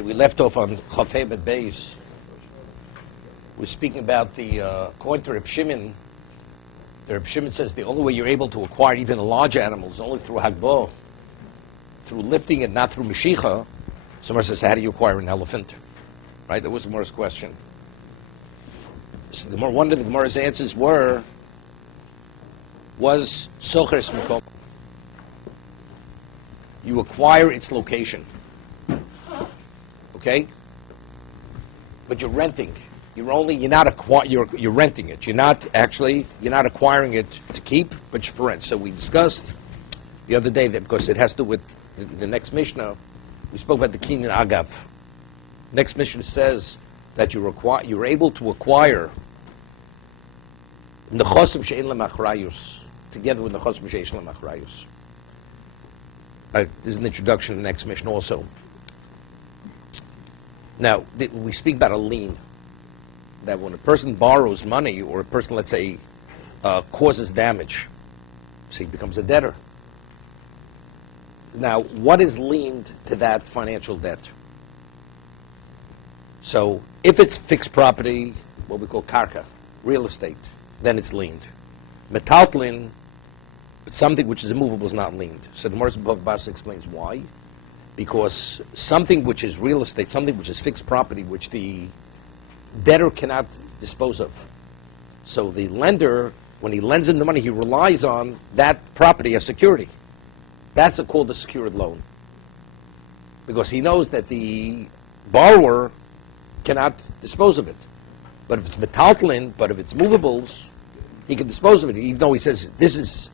Hey, we left off on Chafei Bet Beis. We're speaking about according to Reb Shimon. The Reb Shimon says the only way you're able to acquire even a large animal is only through Hagbah, through lifting it, not through Mashicha. Someone says, how do you acquire an elephant? Right? That was the Gemara's question. So one of the Gemara's answers was Socheres Makom. You acquire its location. Okay? But you're renting. You're renting it. You're not acquiring it to keep, but for rent. So we discussed the other day that because it has to do with the next Mishnah, we spoke about the Kinyan Agav. Next Mishnah says that you're able to acquire Nechosim she'en lem achrayus together with Nechosim she'en lem achrayus. This is an introduction to the next Mishnah also. Now, we speak about a lien, that when a person borrows money, or a person, let's say, causes damage, so he becomes a debtor. Now, what is liened to that financial debt? So, if it's fixed property, what we call karka, real estate, then it's liened. Metaltlin, something which is immovable, is not liened. So the Gemara above Bas explains why. Because something which is real estate, something which is fixed property, which the debtor cannot dispose of. So the lender, when he lends him the money, he relies on that property as security. That's called a secured loan. Because he knows that the borrower cannot dispose of it. But if it's metaltlin, but if it's movables, he can dispose of it, even though he says this is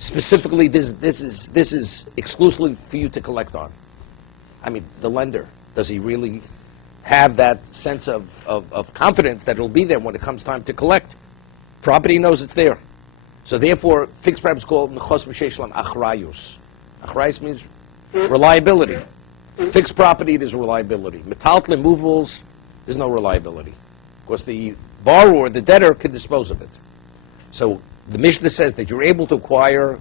specifically, this is exclusively for you to collect on. I mean, the lender, does he really have that sense of confidence that it'll be there when it comes time to collect? Property knows it's there. So therefore, fixed property is called Nechos M'Sheish Lam Achrayus. Achrayus means reliability. Fixed property, there's reliability. Metaltlin, movables, there's no reliability. Because the borrower, the debtor, can dispose of it. So the Mishnah says that you're able to acquire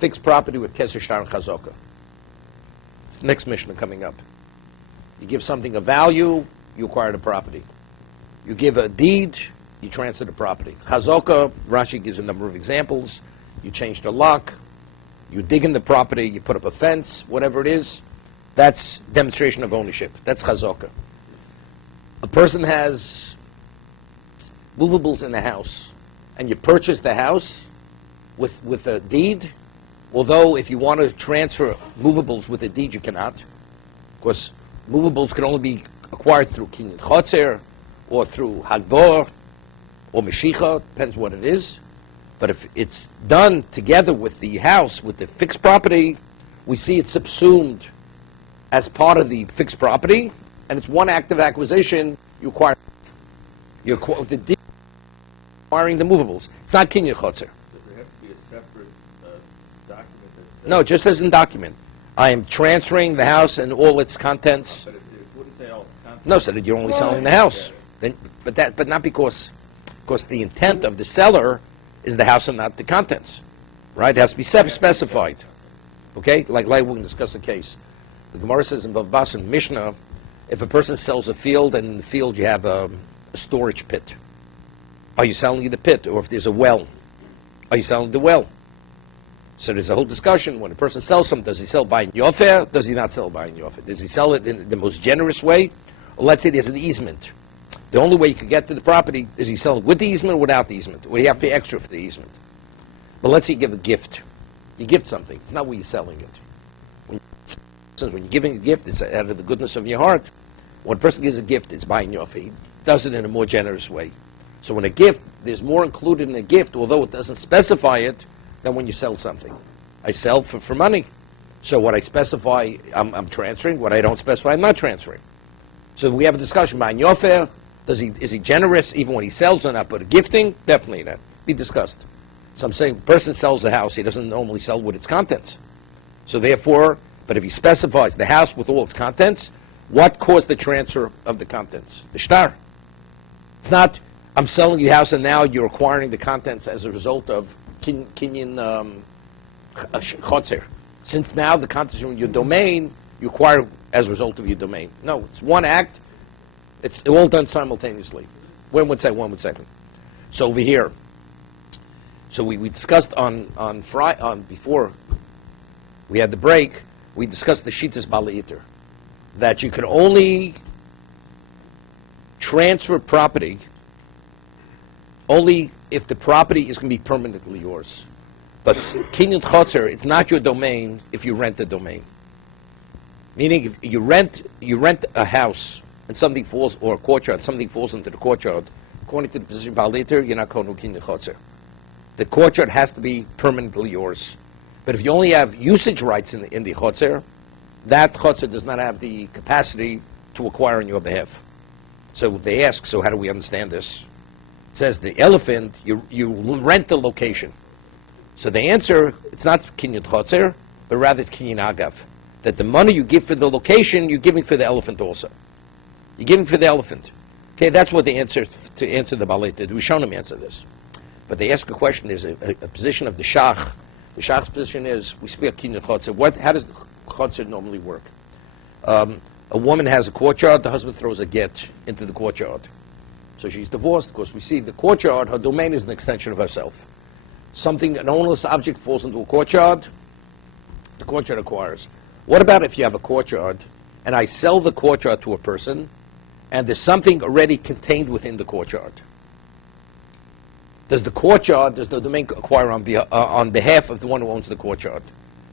fixed property with Keser Shtar and Chazaka. It's the next Mishnah coming up. You give something a value, you acquire the property. You give a deed, you transfer the property. Chazaka, Rashi gives a number of examples. You change the lock, you dig in the property, you put up a fence, whatever it is. That's demonstration of ownership. That's Chazaka. A person has movables in the house, and you purchase the house with a deed, although if you want to transfer movables with a deed, you cannot. Because movables can only be acquired through Kinyan Chotzer, or through Hagbor, or Meshicha, depends what it is. But if it's done together with the house, with the fixed property, we see it's subsumed as part of the fixed property, and it's one act of acquisition. You acquire the deed, acquiring the movables. It's not Kinyan Chotzer. Does there have to be a separate document that says... No, it just says in document. I am transferring the house and all its contents. But it wouldn't say all its contents. No, so that you're only selling the house. Then, but not because the intent of the seller is the house and not the contents, right? It has to be specified. Okay, like we can discuss a case. The Gemara says in Bava Basra Mishnah, if a person sells a field and in the field you have a storage pit, are you selling the pit? Or if there's a well, are you selling the well? So there's a whole discussion. When a person sells something, does he sell by yofer? Does he not sell by yofer? Does he sell it in the most generous way? Or let's say there's an easement. The only way you could get to the property is he selling with the easement or without the easement? Or you have to pay extra for the easement. But let's say you give a gift. You gift something. It's not where you're selling it. When you're giving a gift, it's out of the goodness of your heart. When a person gives a gift, it's buying yofer. He does it in a more generous way. So when a gift, there's more included in a gift, although it doesn't specify it, than when you sell something. I sell for money. So what I specify, I'm transferring. What I don't specify, I'm not transferring. So we have a discussion. Buying yofer, is he generous even when he sells or not? But gifting, definitely not. Be discussed. So I'm saying, a person sells a house, he doesn't normally sell with its contents. So therefore, but if he specifies the house with all its contents, what caused the transfer of the contents? The shtar. It's not, I'm selling you the house and now you're acquiring the contents as a result of Kinyan Chotzer. Since now the contents are in your domain, you acquire as a result of your domain. No, it's one act. It's all done simultaneously. One second. So over here, so we discussed on before we had the break, we discussed the Shitas Bala'iter, that you can only transfer property only if the property is going to be permanently yours. But Kinyan Chotzer, it's not your domain if you rent the domain. Meaning, if you rent a house and something falls, or a courtyard, something falls into the courtyard, according to the position of Bala'iter, you're not going to Kinyan Chotzer. The courtyard has to be permanently yours. But if you only have usage rights in the Chotzer, that Chotzer does not have the capacity to acquire on your behalf. So they ask, so how do we understand this? It says the elephant, you rent the location. So the answer, it's not Kinyan Chotzer, but rather it's Kinyan Agav. That the money you give for the location, you're giving for the elephant also. You're giving for the elephant. Okay, that's what the answer, to answer the Bala'iter. The Rishonim answer this. But they ask a question, there's a position of the Shach. The Shach's position is, we speak Kinyan Chotzer. How does the Chotzer normally work? A woman has a courtyard, the husband throws a get into the courtyard. So she's divorced. Of course, we see the courtyard, her domain is an extension of herself. An ownerless object falls into a courtyard, the courtyard acquires. What about if you have a courtyard, and I sell the courtyard to a person, and there's something already contained within the courtyard? Does the domain acquire on behalf of the one who owns the courtyard?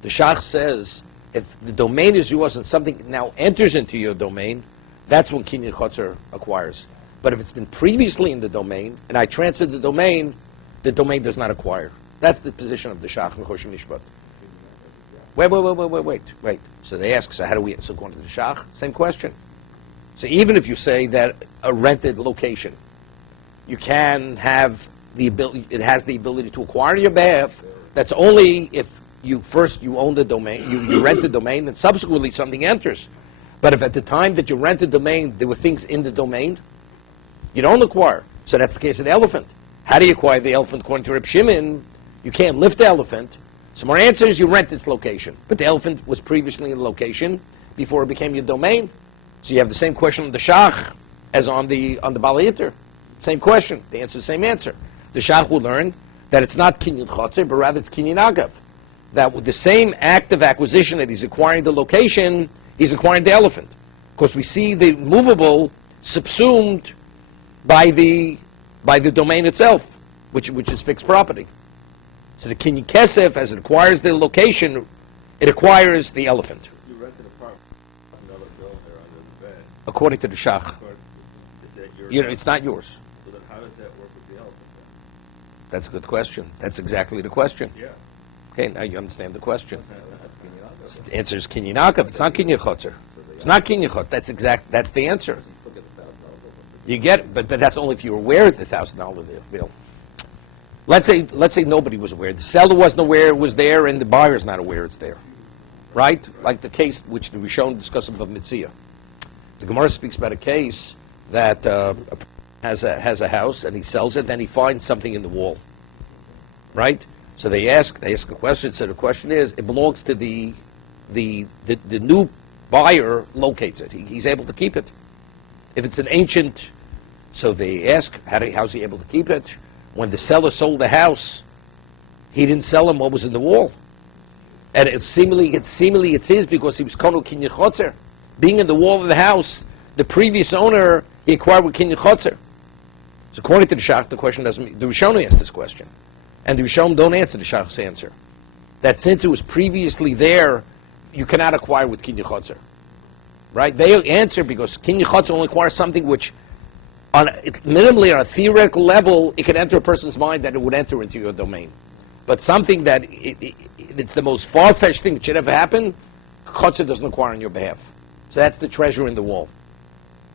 The Shach says, if the domain is yours and something now enters into your domain, that's when Kinyan Chotzer acquires. But if it's been previously in the domain, and I transfer the domain does not acquire. That's the position of the Shach and Choshim Mishpat. Wait. So they ask, so according to the Shach, same question. So even if you say that a rented location, you can have the ability, it has the ability to acquire on your behalf, that's only if you own the domain, you rent the domain, and subsequently something enters. But if at the time that you rent the domain, there were things in the domain, you don't acquire. So that's the case of the elephant. How do you acquire the elephant? According to Reb Shimon, you can't lift the elephant. So our answer is you rent its location. But the elephant was previously in the location before it became your domain. So you have the same question on the Shach as on the Bala'iter. Same question. The answer is the same answer. The Shach will learn that it's not Kinyan Chotzer, but rather it's Kinyan Agav. That with the same act of acquisition that he's acquiring the location, he's acquiring the elephant. Because we see the movable subsumed by the domain itself, which is fixed property. So the Kinyan Kesef, as it acquires the location, it acquires the elephant. You rented a apartment, another bill there under the bed. According to the Shach. It's not yours. So then how does that work with the elephant then? That's a good question. That's exactly the question. Yeah. Okay, now you understand the question. That's Kinyan Agav. The answer is Kinyan Agav. It's not Kinyan Chotzer. It's not Kinyan Chotzer. That's the answer. You get it, but that's only if you're aware of the $1,000 bill. Let's say nobody was aware. The seller wasn't aware it was there, and the buyer's not aware it's there. Right? Like the case which we shown discussed above Mitzia. The Gemara speaks about a case that has a house and he sells it, then he finds something in the wall. Right? So they ask a question. So the question is, it belongs to the new buyer locates it. He's able to keep it. If it's an ancient, so they ask, how's he able to keep it? When the seller sold the house, he didn't sell him what was in the wall. And it's seemingly it's his because he was Kono Kinyan Chotzer. Being in the wall of the house, the previous owner, he acquired with Kinyan Chotzer. So according to the Shach, the question doesn't, the Rishonim asked this question. And the Rishonim don't answer the Shach's answer. That since it was previously there, you cannot acquire with Kinyan Chotzer. Right? They answer because Kinyan Chotzer only acquires something which, minimally on a theoretical level, it can enter a person's mind that it would enter into your domain. But something that it's the most far-fetched thing that should ever happen, Chotzer doesn't acquire on your behalf. So that's the treasure in the wall.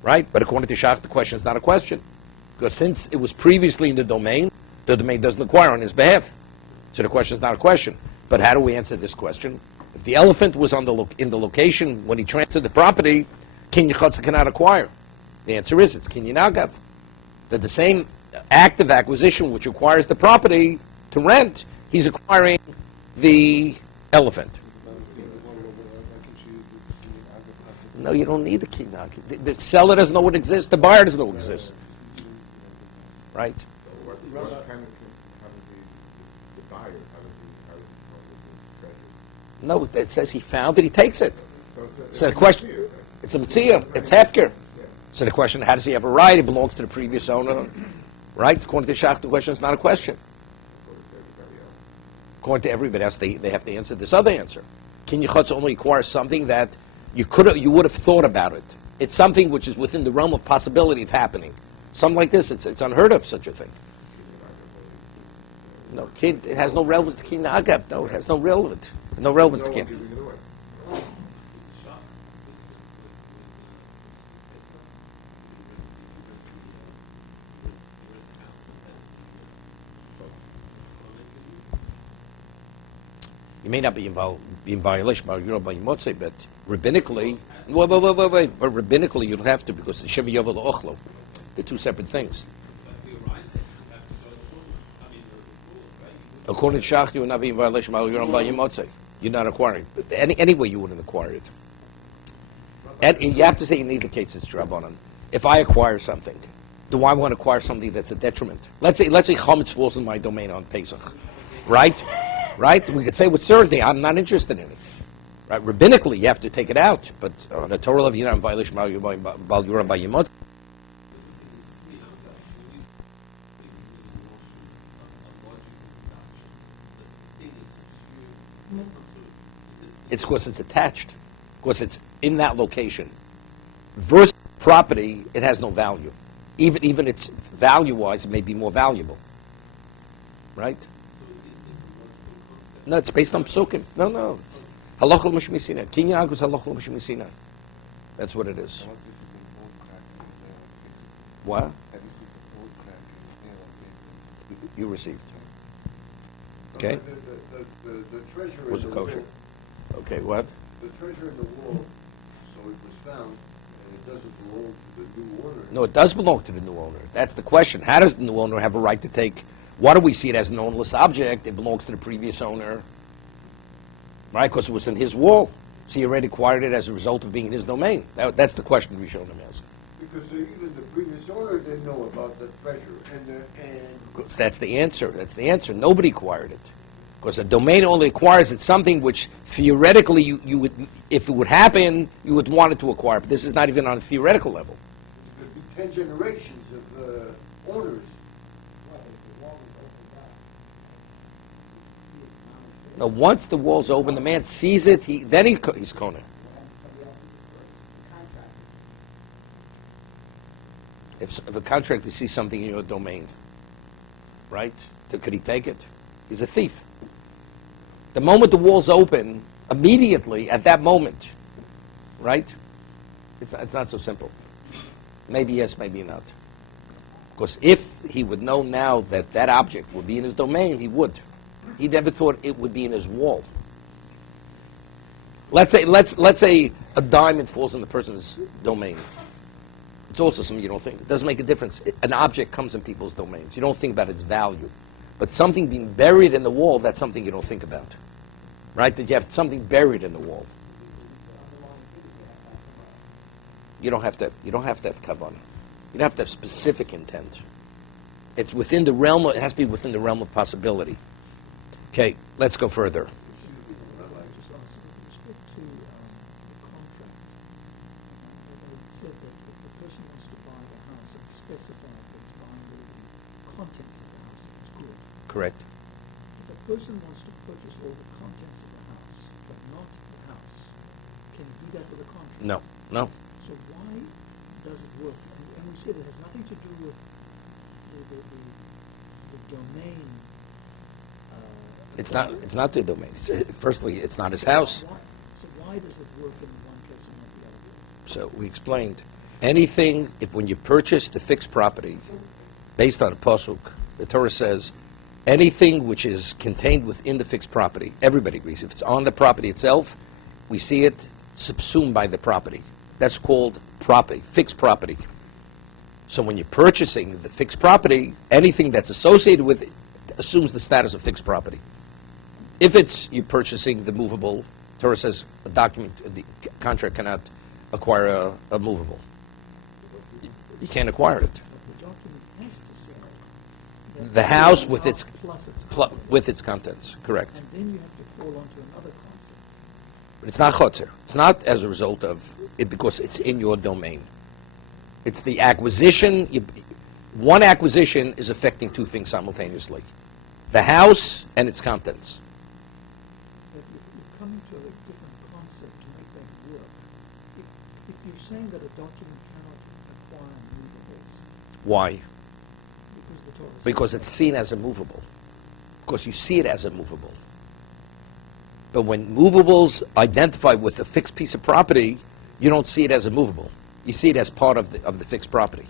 Right? But according to Shach, the question is not a question. Because since it was previously in the domain doesn't acquire on his behalf. So the question is not a question. But how do we answer this question? If the elephant was in the location when he transferred the property, Kinyan Chotzer cannot acquire. The answer is it's Kinyan Agav. That the same act of acquisition which acquires the property to rent, he's acquiring the elephant. No, you don't need the kinag. The seller doesn't know what exists. The buyer doesn't know what exists. Right? What kind of the buyer? How does he know this treasure? No, it says he found it, he takes it. So the it's question, a it's a mitzvah, it's hefker. So the question, how does he have a right? It belongs to the previous owner. Right? According to Shach, the question is not a question. According to everybody else, they have to answer this other answer. Kin Yechutz only acquires something that you would have thought about it. It's something which is within the realm of possibility of happening. Something like this, it's unheard of, such a thing. No, kid, it has no relevance to kin agab. No, it has no relevance. No relevance to kin. You may not be in violation by Motzei, but rabbinically, wait. But rabbinically, you'll have to, because the Sheva Yovel Ochlo, they're two separate things. According to Shach, you will not be in violation by Motzei. You're not acquiring. But anyway, you wouldn't acquire it. And you have to say in either case it's Drabanan. If I acquire something, do I want to acquire something that's a detriment? Let's say chametz falls in my domain on Pesach, right? Right? We could say with certainty, I'm not interested in it. Right? Rabbinically, you have to take it out, but on the Torah level, you're not in violation by Yemot. It's because it's attached, because it's in that location. Versus property, it has no value. Even its value-wise, it may be more valuable. Right? No, it's based on psukim. No. Halachal mishmisina. Kinyan agus halachal mishmisina. That's what it is. What? You received. Okay. The treasure Was in it the kosher? wall. Okay, what? The treasure in the wall, so it was found, and it doesn't belong to the new owner. No, it does belong to the new owner. That's the question. How does the new owner have a right to take? Why do we see it as an ownerless object? It belongs to the previous owner, right? Because it was in his wall. So he already acquired it as a result of being in his domain. That's the question we showed him as. Because even the previous owner didn't know about the treasure, and That's the answer. That's the answer. Nobody acquired it. Because a domain only acquires it something which theoretically you would, if it would happen, you would want it to acquire. But this is not even on a theoretical level. it could be 10 generations of owners. Now, once the wall's open, the man sees it, he's kona. If a contractor sees something in your domain, right, could he take it? He's a thief. The moment the wall's open, immediately, at that moment, right, it's not so simple. Maybe yes, maybe not. Because if he would know now that that object would be in his domain, he would. He never thought it would be in his wall. Let's say a diamond falls in the person's domain. It's also something you don't think. It doesn't make a difference. An object comes in people's domains. You don't think about its value. But something being buried in the wall, that's something you don't think about. Right? That you have something buried in the wall. You don't have to have kavanah. You don't have to have specific intent. It's within the realm it has to be within the realm of possibility. Okay, let's go further. Correct. If a person wants to purchase all the contents of the house, but not the house, can he do that with a contract? No. So why does it work? And we said it has nothing to do with the domain. It's not the domain. Firstly, it's not his house. So why does it work in one case and not the other? So we explained. Anything, when you purchase the fixed property, based on a pasuk, the Torah says, anything which is contained within the fixed property, everybody agrees. If it's on the property itself, we see it subsumed by the property. That's called property, fixed property. So when you're purchasing the fixed property, anything that's associated with it assumes the status of fixed property. If you're purchasing the movable, Torah says a document, the contract cannot acquire a movable. You can't acquire it. But the document has to say that The house with its plus its with its contents, correct. and then you have to fall onto another concept. But it's not chotzer. It's not as a result of it because it's in your domain. It's the acquisition. One acquisition is affecting two things simultaneously: the house and its contents. That you're coming to a different concept to make that work. If you're saying that a document cannot acquire movables, Why? because the Torah says Because that, it's seen as a movable. Because you see it as a movable. But when movables identify with a fixed piece of property, you don't see it as a movable. You see it as part of the fixed property.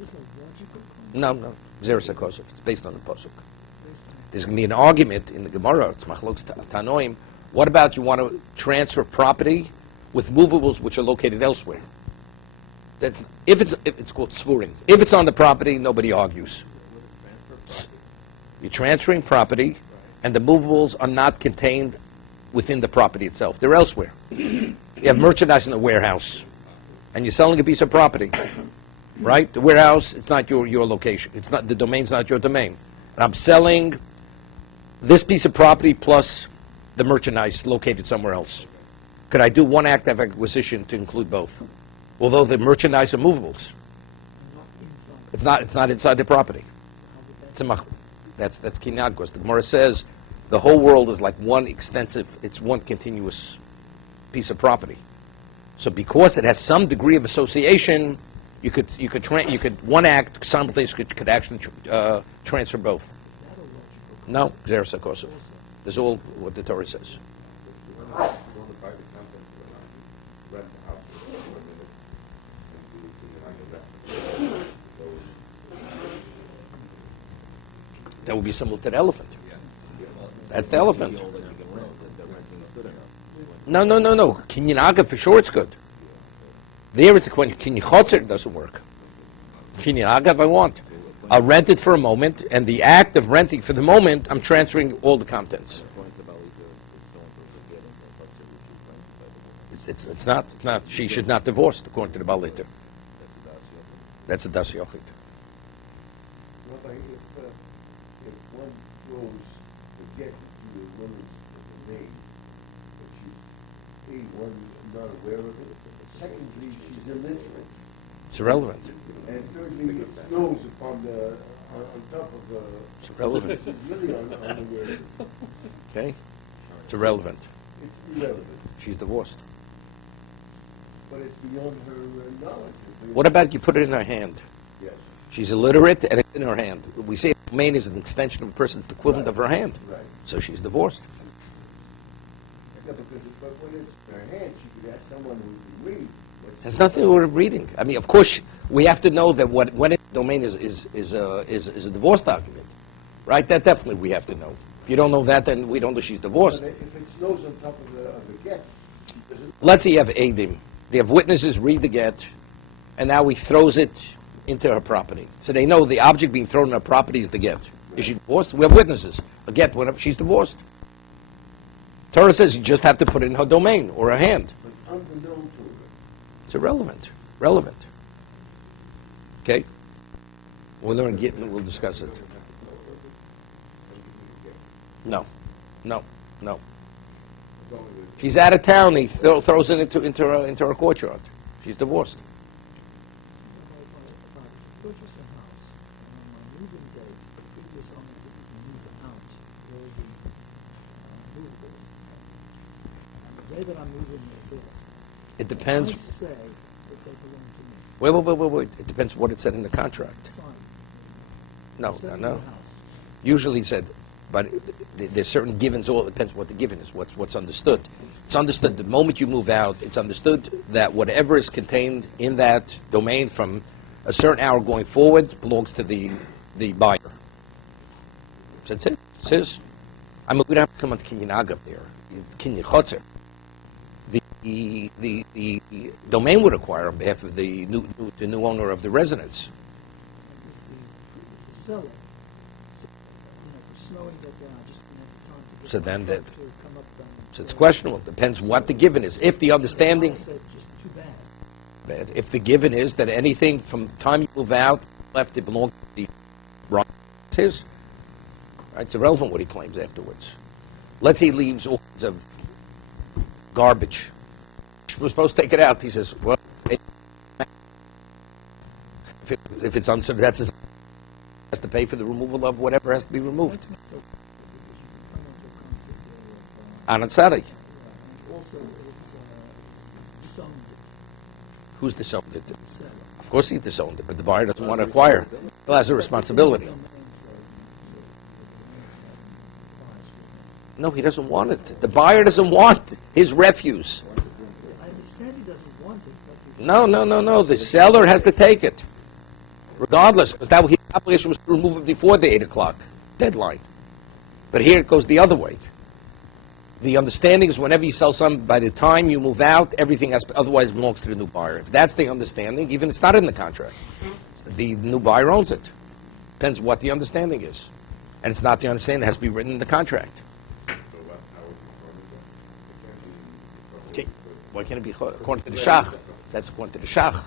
is this a logical concept? No. Zeres HaKosov. It's based on the pasuk. Based on There's going to be an argument in the Gemara. It's machlokes tanoim. What about you want to transfer property with movables which are located elsewhere? That's if it's called svurin. If it's on the property, nobody argues. You're transferring property, and the movables are not contained within the property itself. They're elsewhere. You have merchandise in a warehouse, and you're selling a piece of property, right? The warehouse, it's not your location. It's not the domain's not your domain. And I'm selling this piece of property plus the merchandise located somewhere else. Could I do one act of acquisition to include both? Although the merchandise are movables, not inside. it's not inside the property. How would that It's a that's kinyan, because the Gemara says the whole world is like one extensive, it's one continuous piece of property. So because it has some degree of association, you could one act simultaneously could actually transfer both. is that a logical No, Zeres HaKosov. also? There's all what the Torah says. If you own the private company, rent the house for 4 minutes, and do it in the That would be similar to the elephant. That's the elephant. No. Kinyan Agav, for sure it's good. There it's when Kinyan Chotzer it doesn't work. Kinyan Agav I want. I'll rent it for a moment, and the act of renting for the moment, I'm transferring all the contents. It's not, she should not divorce, according to the Baal Liter. That's a Das Yochid. Rabbi, if one throws the get into a woman's domain, if she, one is not aware of it, secondly, she's illiterate, It's irrelevant. and thirdly, it snows upon the, on top of the... It's irrelevant. She's really unaware. Okay? It's irrelevant. It's irrelevant, She's divorced. but it's beyond her knowledge. It's beyond- What about you put it in her hand? Yes. She's illiterate, and it's in her hand. We say a domain is an extension of a person's equivalent of her hand. Right. So she's divorced. Yeah, but when it's in her hand, she could ask someone who can read. Has nothing to do with reading. I mean, of course, we have to know that when a domain is a divorce document, right? That definitely we have to know. If you don't know that, then we don't know she's divorced. But if it snows on top of the get, does it... Let's say you have Adim. They have witnesses read the get, and now he throws it into her property. So they know the object being thrown in her property is the get. Is she divorced? We have witnesses. A get, whenever she's divorced. Torah says you just have to put it in her domain or her hand. But unbeknown to her. It's irrelevant. Relevant. Okay? We'll learn Gittin and we'll discuss it. No. She's out of town. He throws it into her courtyard. She's divorced. If I purchase a house, and on my moving date, the previous owner didn't move out all the movables, and the day that I'm moving the bill, It depends. I say that they belong to me. Wait. It depends what it said in the contract. Fine. No. Set in the house. Usually said, but there's certain givens. All it depends what the given is. What's understood. It's understood the moment you move out. It's understood that whatever is contained in that domain from a certain hour going forward belongs to the buyer. So that's it. It says, I mean, we don't have to come on to Kinyan Agav there. Kinyan Chotzer. The domain would acquire on behalf of the new owner of the residence. The seller, slowing that down, just didn't have the time to get So then my that- truck to come up and... So it's questionable. Depends what the given is. If the understanding, I said just too bad. if the given is that anything from the time you move out left, it belongs to the right, it's his. Right, it's irrelevant what he claims afterwards. Let's say he leaves all kinds of garbage. We're supposed to take it out. He says, well, if it's uncertain, that's his, has to pay for the removal of whatever has to be removed. That's not so because you can come into a concept area of... On Saturday. and also it's disowned Who's disowned it? the seller. Of course he disowned it, but the buyer doesn't want to acquire. Well, has a responsibility. No, he doesn't want it. The buyer doesn't want his refuse. I understand he doesn't want it, but... No. The seller has to take it, regardless, because that his obligation was to remove it before the 8 o'clock deadline. But here it goes the other way. The understanding is whenever you sell something, by the time you move out, everything otherwise belongs to the new buyer. If that's the understanding, even it's not in the contract. The new buyer owns it. Depends what the understanding is. And it's not the understanding, it has to be written in the contract. So what, how is it Okay. Why can't it be according to the Shach? That's according to the Shach.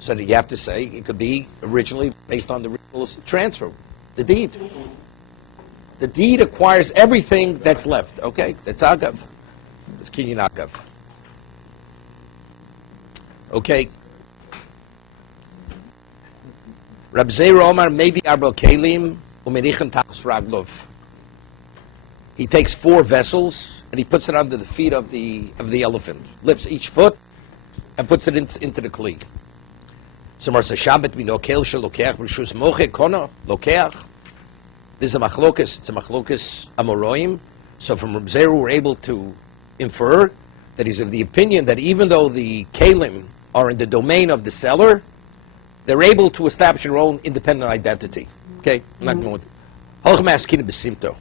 So that you have to say it could be originally based on the original transfer, the deed. The deed acquires everything that's left. Okay, that's Agav. That's Kinyan Agav. Okay. Rab Zeira Omar maybe Arbel Kelim uMerichem Tachas Raglov. He takes 4 vessels and he puts it under the feet of the elephant. Lifts each foot and puts it into the kli. So Marsa Shabbat we nokel shalokeach b'rishus moche kono lokeach. This is a machlokas. It's a machlokas amoroim. So from Reb Zeru we're able to infer that he's of the opinion that even though the kalim are in the domain of the seller, they're able to establish their own independent identity. Okay, I'm not going to. Hochmas kina b'simto.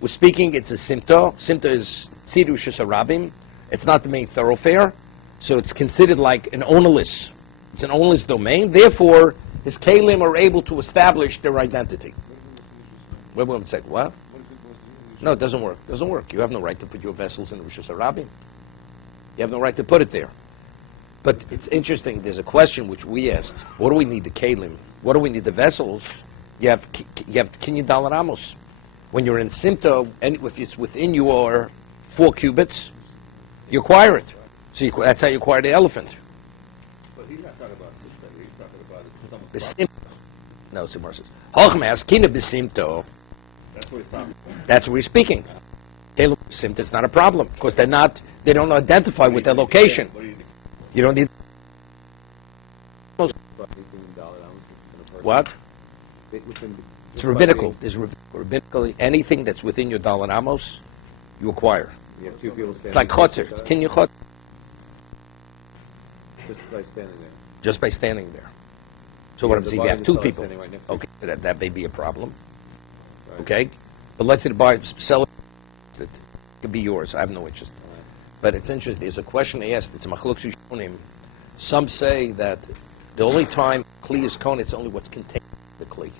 We're speaking. It's a simto. Simto is tziru shesarabim. It's not the main thoroughfare, so it's considered like an ownerless. It's an ownerless domain. Therefore, his kalim are able to establish their identity. What would say? What? No, it doesn't work. It doesn't work. You have no right to put your vessels in the Rishus Harabim. You have no right to put it there. But it's interesting. There's a question which we asked. What do we need the kalim? What do we need the vessels? You have kinyan dalar amos. When you're in simto, and if it's within your 4 cubits, you acquire it. So that's how you acquire the elephant. But he's not talking about suspended, he's talking about someone's Besimto. property. No, Simar says. Hochmas kina besimto. That's what he's talking about. That's what we're speaking. Kalim besimto. It's not a problem because they don't identify with their location. What do you think? You don't need what? It's rabbinical. There's rabbinical. Anything that's within your Dalan Amos, you acquire. You have 2 people standing. It's like chotzer. It's kinyan chotzer. Just by standing there. Just by standing there. So what happens if you have 2 people? Right next to Okay, that may be a problem. Right. Okay, but let's say the buyer sell it could be yours. I have no interest. Right. But it's interesting. There's a question they asked. It's a machlok shishonim. Some say that the only time kli is kon, it's only what's contained in the kli.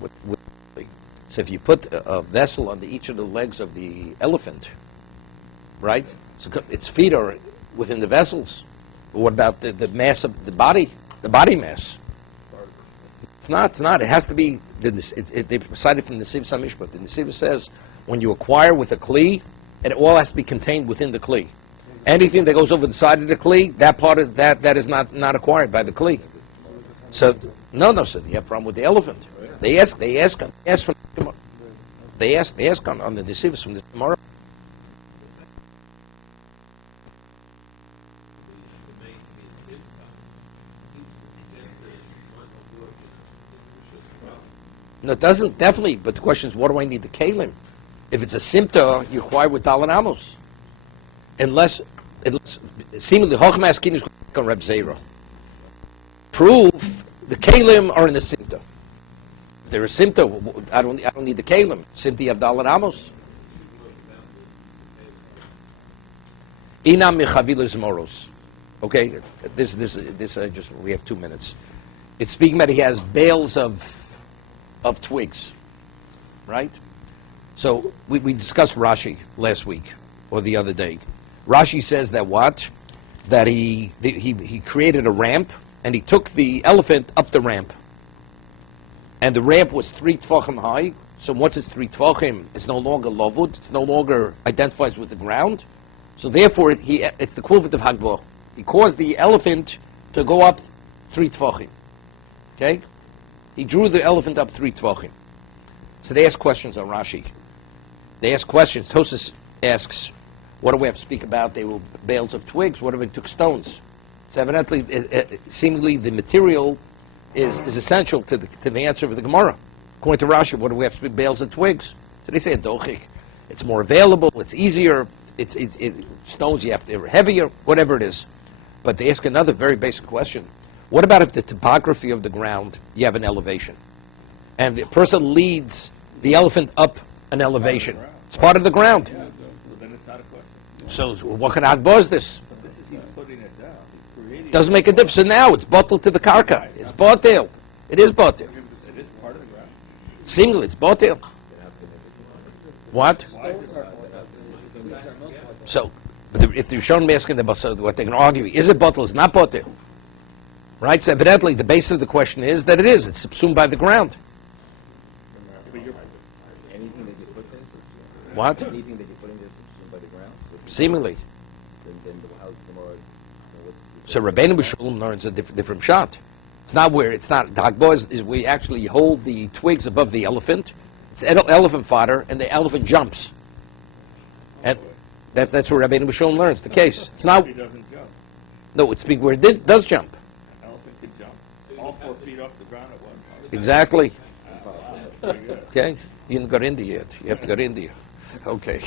With the kli. So if you put a vessel under each of the legs of the elephant, right? So its feet are within the vessels. But what about the mass of the body mass? It's not. It has to be. They cited from the Nesiv Samishpat. The Nesiv says when you acquire with a kli, it all has to be contained within the kli. Anything that goes over the side of the kli, that part of that is not acquired by the kli. So no, so you have a problem with the elephant. They ask on the Nesiv from the Gemara. No, it doesn't, definitely, but the question is, what do I need the kalim? If it's a simta, you acquire with Dalan Amos. Unless seemingly, Hochmas Kin is on Reb Zeira. Prove the kalim are in the simta. If they're a simta, I don't need the kalim. Simta, you have Dalan Amos. Inam mechavilas moros. Okay, this we have 2 minutes. It's speaking about he has bales of twigs. right? So we discussed Rashi last week or the other day. Rashi says that what? That he created a ramp and he took the elephant up the ramp. And the ramp was 3 tvachim high. So once it's 3 tvachim, it's no longer lovud. It's no longer identifies with the ground. So therefore, it's the equivalent of Hagbah. He caused the elephant to go up 3 tvachim. Okay? He drew the elephant up 3 tvachim. So they ask questions on Rashi. They ask questions. Tosas asks, what do we have to speak about? They were bales of twigs. What if it took stones? So evidently, seemingly the material is essential to the answer of the Gemara. According to Rashi, what do we have to speak? Bales of twigs. So they say, dochik. It's more available. It's easier. Stones you have to heavier. Whatever it is. But they ask another very basic question. What about if the topography of the ground, you have an elevation? And the person leads the elephant up an elevation. It's part of the ground. Yeah, so then it's not a question. So what kind of Hagbah is this? But this is he's putting it down. He's creating Doesn't make a difference. So now it's bottled to the karka. It's batil. It is batil. It is part of the ground. Single, it's batil. What? Why is it part? So, but if the Rishonim asking them, so what they're going to argue, is it batil? It's not batil. Right? So evidently the base of the question is that it is. It's subsumed by the ground. Anything that you put there, What? anything that you put in there subsumed by the ground. So Seemingly. then how's Gemara? So Rabbeinu B'Shalom learns a different shot. It's not the Hagbah is we actually hold the twigs above the elephant. It's elephant fodder, and the elephant jumps. And that's where Rabbeinu B'Shalom learns the case. It's not. He doesn't jump. No, it's where it does jump. An elephant can jump all 4 feet off the ground at one time. Exactly. That's pretty good. Okay? You didn't go to India yet. You have to go to India. Okay.